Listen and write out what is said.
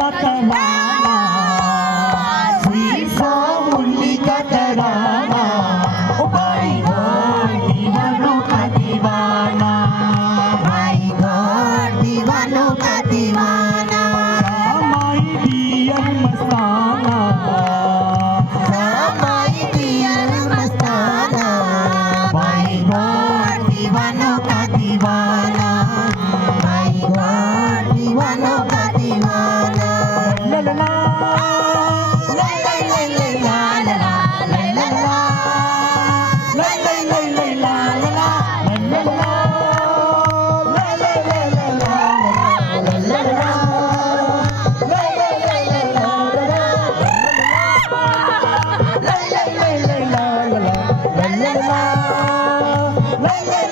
Makarana, sweet song only Katarana. Oh my God, दीवानों का दीवाना, My God, दीवानों का दीवाना, my dear Mastana, my dear Mastana, my God, दीवानों का दीवाना, My God, दीवानों का दीवाना। la la la, ला ला ला ला ला ला ला ला ला la la la la la la la, la la la, la la la la la la la la. La la la la la la la la la la la la